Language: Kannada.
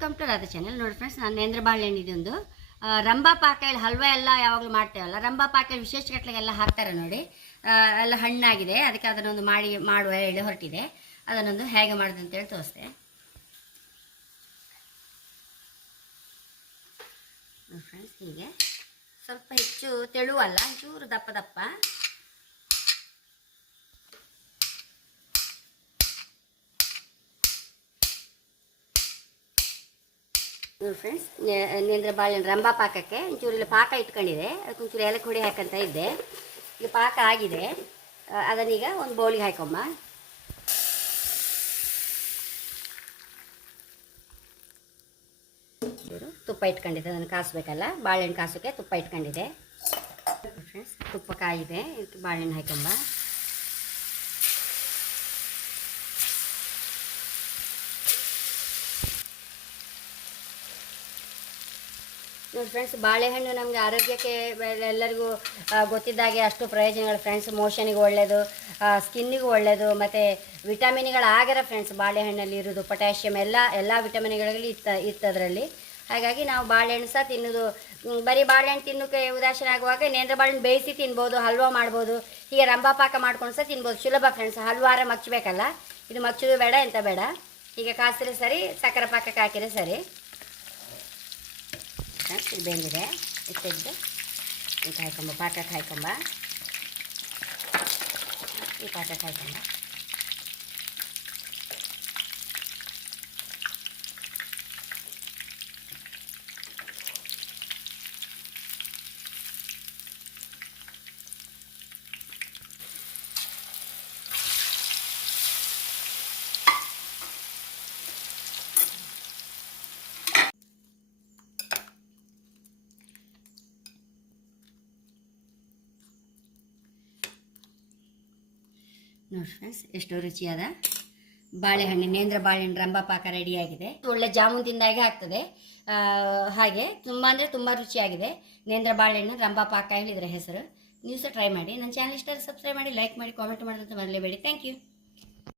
ವೆಲ್ಕಮ್ ಟು ರಾಧಾ ಚಾನಲ್ ನೋಡಿ ಫ್ರೆಂಡ್ಸ್ ನಾನು ನೇಂದ್ರ ಬಾಳೆಹಣ್ಣು ಇದೊಂದು ರಂಬಾ ರಂಭಾ ಪಾಕಳಿ ಹಲ್ವಾ ಎಲ್ಲ ಯಾವಾಗಲೂ ಮಾಡ್ತೇವಲ್ಲ. ರಂಭಾ ಪಾಕ ವಿಶೇಷ ಕಟ್ಲೆಗೆಲ್ಲ ಹಾಕ್ತಾರೆ ನೋಡಿ. ಎಲ್ಲ ಹಣ್ಣಾಗಿದೆ. ಅದಕ್ಕೆ ಅದನ್ನೊಂದು ಮಾಡಿ, ಮಾಡುವ ಹೇಳಿ ಹೊರಟಿದೆ. ಅದನ್ನೊಂದು ಹೇಗೆ ಮಾಡೋದು ಅಂತೇಳಿ ತೋರಿಸ್ತೆ. ನೋಡಿ ಫ್ರೆಂಡ್ಸ್ ಹೀಗೆ. ಸ್ವಲ್ಪ ಹೆಚ್ಚು ತೆಳುವಲ್ಲ ಚೂರು ದಪ್ಪ ದಪ್ಪ. ನೋಡಿ ಫ್ರೆಂಡ್ಸ್ ನೇಂದ್ರ ಬಾಳೆಹಣ್ಣು ರಂಬ ಪಾಕಕ್ಕೆ ಒಂಚೂರು ಇಲ್ಲಿ ಪಾಕ ಇಟ್ಕೊಂಡಿದೆ. ಅದಕ್ಕೆ ಒಂಚೂರು ಎಲೆ ಹುಡಿ ಹಾಕಂತ ಇದ್ದೆ. ಇಲ್ಲಿ ಪಾಕ ಆಗಿದೆ. ಅದನ್ನೀಗ ಒಂದು ಬೌಲಿಗೆ ಹಾಕೊಮ್ಮ ತುಪ್ಪ ಇಟ್ಕೊಂಡಿದ್ದೆ ಅದನ್ನು ಕಾಸಬೇಕಲ್ಲ? ಬಾಳೆಹಣ್ಣು ಕಾಸೋಕ್ಕೆ ತುಪ್ಪ ಇಟ್ಕೊಂಡಿದ್ದೆ ಫ್ರೆಂಡ್ಸ್ ತುಪ್ಪ ಕಾಯಿದೆ. ಇದಕ್ಕೆ ಬಾಳೆಹಣ್ಣು ಹಾಕೊಂಬ. ನೋಡಿ ಫ್ರೆಂಡ್ಸ್ ಬಾಳೆಹಣ್ಣು ನಮಗೆ ಆರೋಗ್ಯಕ್ಕೆ ಎಲ್ಲರಿಗೂ ಗೊತ್ತಿದ್ದಾಗೆ ಅಷ್ಟು ಪ್ರಯೋಜನಗಳು ಫ್ರೆಂಡ್ಸ್ ಮೋಷನಿಗೆ ಒಳ್ಳೆಯದು ಸ್ಕಿನ್ನಿಗೂ ಒಳ್ಳೆಯದು ಮತ್ತು ಆಗರ ಫ್ರೆಂಡ್ಸ್ ಬಾಳೆಹಣ್ಣಲ್ಲಿ ಇರೋದು ಪೊಟ್ಯಾಷಿಯಮ್ ಎಲ್ಲ ಎಲ್ಲ ವಿಟಮಿನ್ಗಳಲ್ಲಿ ಇತ್ತ, ಇತ್ತದರಲ್ಲಿ. ಹಾಗಾಗಿ ನಾವು ಬಾಳೆಹಣ್ಣು ಸಹ ತಿನ್ನೋದು ಬರೀ ಬಾಳೆಹಣ್ಣು ತಿನ್ನೋಕ್ಕೆ ಉದಾಸೀನ ಆಗುವಾಗ ನೇಂದ್ರ ಬಾಳೆಹಣ್ಣು ಬೇಯಿಸಿ ತಿನ್ಬೋದು, ಹಲ್ವಾ ಮಾಡ್ಬೋದು, ಹೀಗೆ ರಂಭಾ ಪಾಕ ಮಾಡ್ಕೊಂಡು ಸಹ ತಿನ್ಬೋದು. ಸುಲಭ ಫ್ರೆಂಡ್ಸ್ ಹಲ್ವಾರ ಮಚ್ಚಬೇಕಲ್ಲ? ಇದು ಮಚ್ಚೋದು ಬೇಡ, ಎಂತ ಬೇಡ. ಹೀಗೆ ಕಾಸಿದ್ರೆ ಸರಿ, ಸಕ್ಕರೆ ಪಾಕಕ್ಕೆ ಹಾಕಿದ್ರೆ ಸರಿ. ಇದು ಬೆಂದಿದೆ ಇಟ್ಟಿದ್ದು ಈಗ ಹಾಕೊಂಬ ಪಾಕಕ್ಕೆ ಹಾಕೊಂಬ ಈ ಪಾಕಕ್ಕೆ ಹಾಕೊಂಬ ನೋಡಿ ಫ್ರೆಂಡ್ಸ್ ಎಷ್ಟು ರುಚಿಯಾದ ಬಾಳೆಹಣ್ಣು, ನೇಂದ್ರ ಬಾಳೆಹಣ್ಣು ರಂಭಾ ಪಾಕ ರೆಡಿಯಾಗಿದೆ ಒಳ್ಳೆ ಜಾಮೂನ್ ತಿಂದಾಗೆ ಆಗ್ತದೆ ಹಾಗೆ ತುಂಬ ಅಂದರೆ ತುಂಬ ರುಚಿಯಾಗಿದೆ ನೇಂದ್ರ ಬಾಳೆಹಣ್ಣು, ರಂಭಾ ಪಾಕ ಹೇಳಿದರೆ ಹೆಸರು. ನೀವು ಸಹ ಟ್ರೈ ಮಾಡಿ. ನನ್ನ ಚಾನಲ್ ಇಷ್ಟ ಸಬ್ಸ್ಕ್ರೈಬ್ ಮಾಡಿ ಲೈಕ್ ಮಾಡಿ ಕಾಮೆಂಟ್ ಮಾಡೋದಂತ ಮರಲೇಬೇಡಿ. Thank you